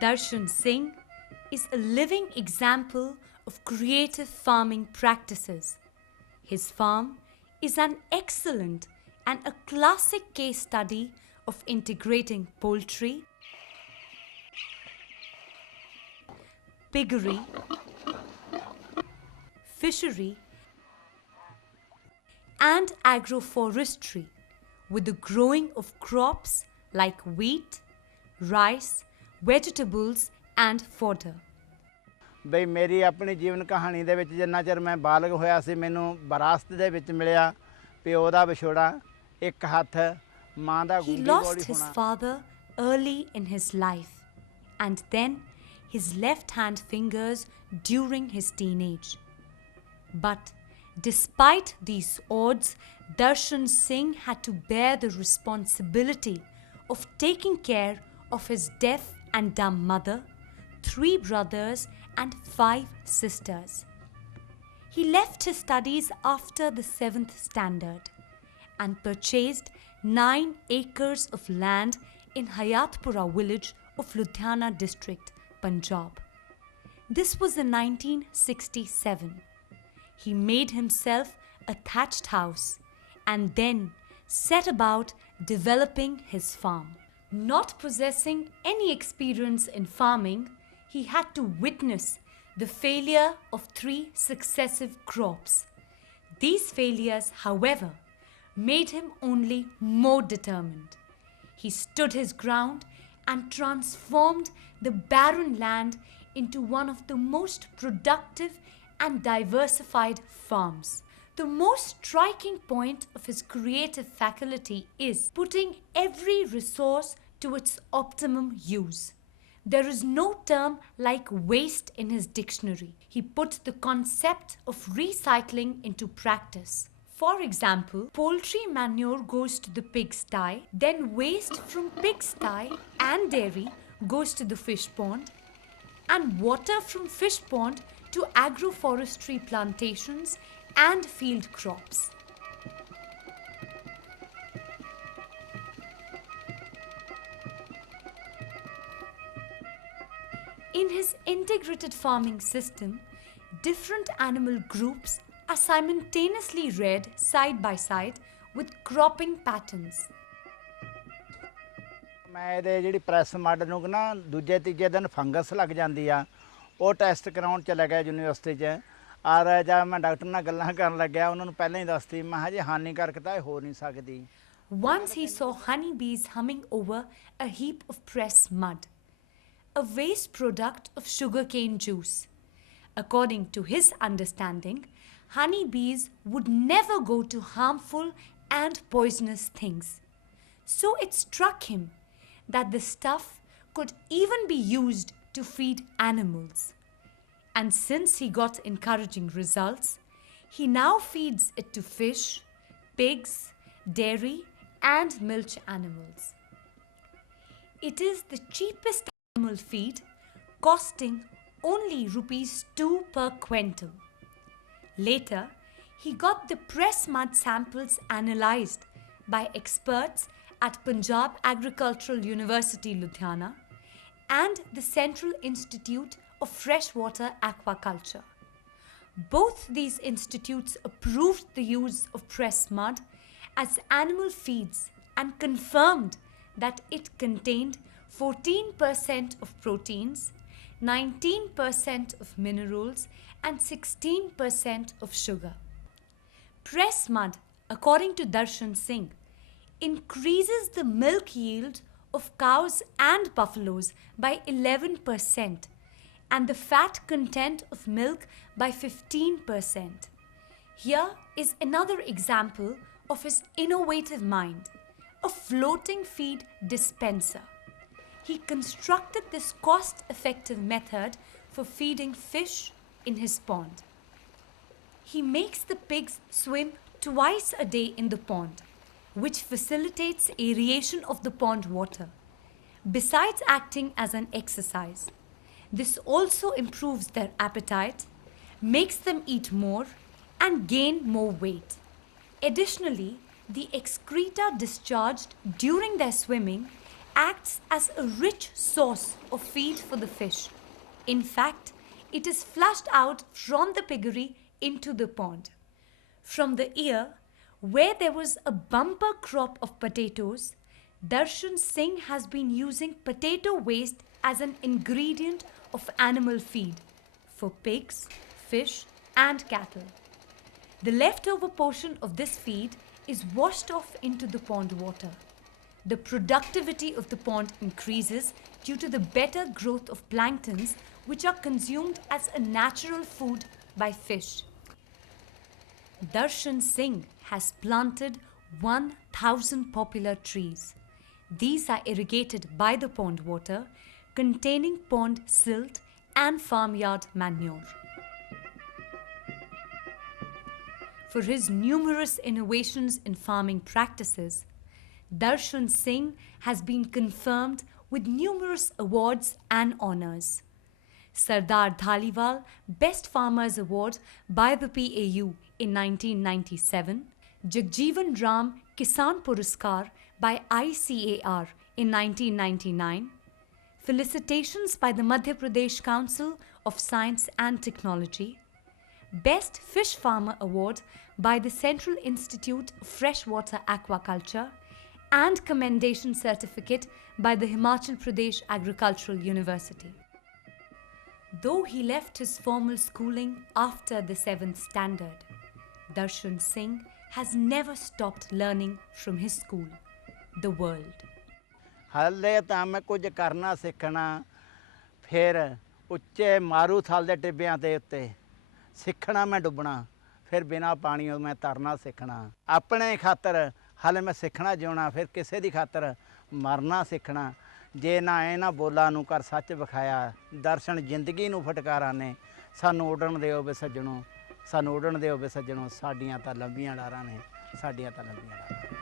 Darshan Singh is a living example of creative farming practices. His farm is an excellent and a classic case study of integrating poultry, piggery, fishery, and agroforestry with the growing of crops like wheat, rice, vegetables and fodder. ਬਈ ਮੇਰੀ ਆਪਣੀ ਜੀਵਨ ਕਹਾਣੀ ਦੇ ਵਿੱਚ ਜਿੰਨਾ ਚਿਰ ਮੈਂ ਬਾਲਗ ਹੋਇਆ ਸੀ ਮੈਨੂੰ ਵਿਰਾਸਤ ਦੇ ਵਿੱਚ ਮਿਲਿਆ ਪਿਓ ਦਾ ਵਿਛੋੜਾ ਇੱਕ ਹੱਥ ਮਾਂ ਦਾ He lost his father early in his life and then his left-hand fingers during his teenage. But despite these odds, Darshan Singh had to bear the responsibility of taking care of his deaf and dumb mother, 3 brothers and 5 sisters. He left his studies after the 7th standard and purchased 9 acres of land in Hayatpura village of Ludhiana district, Punjab. This was in 1967. He made himself a thatched house and then set about developing his farm. Not possessing any experience in farming, he had to witness the failure of 3 successive crops. These failures, however, made him only more determined. He stood his ground and transformed the barren land into one of the most productive and diversified farms. The most striking point of his creative faculty is putting every resource to its optimum use. There is no term like waste in his dictionary. He put the concept of recycling into practice. For example, poultry manure goes to the pigsty, then waste from pigsty and dairy goes to the fish pond, and water from fish pond to agroforestry plantations and field crops. In his integrated farming system, different animal groups are simultaneously reared side by side with cropping patterns. ਮੈਂ ਇਹਦੇ ਜਿਹੜੀ press mud ਨੂੰ ਨਾ ਦੂਜੇ ਤੀਜੇ ਦਿਨ fungus ਲੱਗ ਜਾਂਦੀ ਆ ਉਹ ਟੈਸਟ ਕਰਾਉਣ ਚਲਾ ਗਿਆ ਯੂਨੀਵਰਸਿਟੀ 'ਚ ਔਰ ਜਦ ਮੈਂ ਡਾਕਟਰ ਨਾਲ ਗੱਲਾਂ ਕਰਨ ਲੱਗਿਆ ਉਹਨਾਂ ਨੂੰ ਪਹਿਲਾਂ ਹੀ ਦੱਸਤੀ ਮੈਂ ਕਿਹਾ ਜੀ ਹਾਨੀਕਾਰਕ ਤਾਂ ਇਹ ਹੋ ਨਹੀਂ ਸਕਦੀ. Once he saw honeybees humming over a heap of press mud, a waste product of sugarcane juice. According to his understanding, honeybees would never go to harmful and poisonous things. So it struck him that the stuff could even be used to feed animals. And since he got encouraging results, he now feeds it to fish, pigs, dairy, and milch animals. It is the cheapest animal feed, costing only rupees 2 per quintal. Later, he got the press mud samples analysed by experts at Punjab Agricultural University, Ludhiana, and the Central Institute of Freshwater Aquaculture. Both these institutes approved the use of press mud as animal feeds and confirmed that it contained 14% of proteins, 19% of minerals, and 16% of sugar. Press mud, according to Darshan Singh, increases the milk yield of cows and buffaloes by 11% and the fat content of milk by 15%. Here is another example of his innovative mind, a floating feed dispenser. He constructed this cost-effective method for feeding fish in his pond. He makes the pigs swim twice a day in the pond, which facilitates aeration of the pond water, besides acting as an exercise. This also improves their appetite, makes them eat more, and gain more weight. Additionally, the excreta discharged during their swimming acts as a rich source of feed for the fish. In fact, it is flushed out from the piggery into the pond. From the year where there was a bumper crop of potatoes, Darshan Singh has been using potato waste as an ingredient of animal feed for pigs, fish, and cattle. The leftover portion of this feed is washed off into the pond water. The productivity of the pond increases due to the better growth of planktons, which are consumed as a natural food by fish. Darshan Singh has planted 1,000 popular trees. These are irrigated by the pond water, containing pond silt and farmyard manure. For his numerous innovations in farming practices, Darshan Singh has been confirmed with numerous awards and honours. Sardar Dhaliwal Best Farmers Award by the PAU in 1997, Jagjeevan Ram Kisan Puraskar by ICAR in 1999, felicitations by the Madhya Pradesh Council of Science and Technology, Best Fish Farmer Award by the Central Institute of Freshwater Aquaculture, and Commendation Certificate by the Himachal Pradesh Agricultural University. Though he left his formal schooling after the 7th standard, Darshan Singh has never stopped learning from his school, the world. ਹਾਲੇ ਤਾਂ ਮੈਂ ਕੁਝ ਕਰਨਾ ਸਿੱਖਣਾ, ਫਿਰ ਉੱਚੇ ਮਾਰੂਥਲ ਦੇ ਟਿੱਬਿਆਂ ਦੇ ਉੱਤੇ ਸਿੱਖਣਾ ਮੈਂ ਡੁੱਬਣਾ, ਫਿਰ ਬਿਨਾਂ ਪਾਣੀੋਂ ਮੈਂ ਤਰਨਾ ਸਿੱਖਣਾ। ਆਪਣੇ ਖਾਤਰ ਹਾਲੇ ਮੈਂ ਸਿੱਖਣਾ ਜਿਉਣਾ, ਫਿਰ ਕਿਸੇ ਦੀ ਖਾਤਰ ਮਰਨਾ ਸਿੱਖਣਾ। ਜੇ ਨਾ ਇਹਨਾਂ ਬੋਲਾਂ ਨੂੰ ਕਰ ਸੱਚ ਵਿਖਾਇਆ, ਦਰਸ਼ਨ ਜ਼ਿੰਦਗੀ ਨੂੰ ਫਟਕਾਰਾਂ ਨੇ। ਸਾਨੂੰ ਉੱਡਣ ਦਿਓ ਵੇ ਸੱਜਣੋ, ਸਾਨੂੰ ਉੱਡਣ ਦਿਓ ਵੇ ਸੱਜਣੋ, ਸਾਡੀਆਂ ਤਾਂ ਲੰਬੀਆਂ ਡਾਰਾਂ ਨੇ, ਸਾਡੀਆਂ ਤਾਂ ਲੰਬੀਆਂ ਡਾਰਾਂ।